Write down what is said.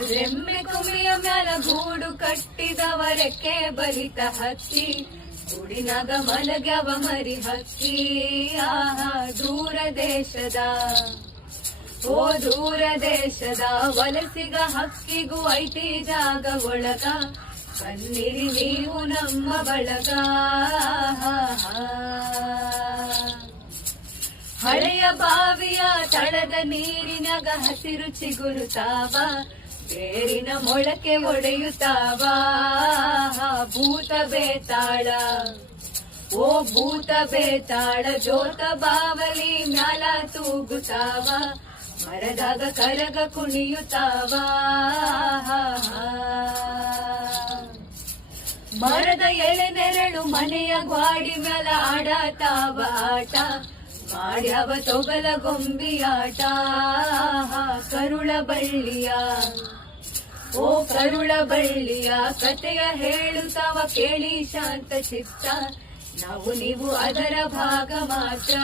ರೆಮ್ಮೆ ಕುಮಿಯ ಮ್ಯಾಲ ಗೂಡು ಕಟ್ಟಿದವರಕ್ಕೆ ಬಲಿತ ಹಕ್ಕಿ ಗೂಡಿನಾಗ ಮಲಗ್ಯವ ಮರಿ ಹಕ್ಕಿ ಆಹಾ ದೂರ ದೇಶದ ಓ ದೂರ ದೇಶದ ವಲಸಿಗ ಹಕ್ಕಿಗೂ ಐತಿ ಜಾಗ ಒಳಗ ಬನ್ನಿರಿ ನೀವು ನಮ್ಮ ಬಳಗ ಹಳೆಯ ಬಾವಿಯ ತಳದ ನೀರಿನಾಗ ಹಸಿರು ಚಿಗುರುತ್ತಾವ ಬೇರಿನ ಮೊಳಕೆ ಒಡೆಯುತ್ತಾವ ಭೂತ ಬೇತಾಳ ಓ ಭೂತ ಬೇತಾಳ ಜೋತ ಬಾವಲಿ ಮ್ಯಾಲ ತೂಗುತ್ತಾವ ಮರದಾಗ ಕರಗ ಕುಣಿಯುತ್ತಾವ ಮರದ ಎಳೆ ನೆರಳು ಮನೆಯ ಗ್ವಾಡಿ ಮ್ಯಾಲ ಆಡತಾವ ಆಟ ಮಾಡ್ಯಾವ ತೊಗಲ ಗೊಂಬಿಯಾಟ ಕರುಳ ಬಳ್ಳಿಯ ಓ ಕರುಳ ಬಳ್ಳಿಯ ಕಥೆಯ ಹೇಳುತ್ತಾವ ಕೇಳಿ ಶಾಂತ ಚಿತ್ತ ನಾವು ನೀವು ಅದರ ಭಾಗ ಮಾತ್ರ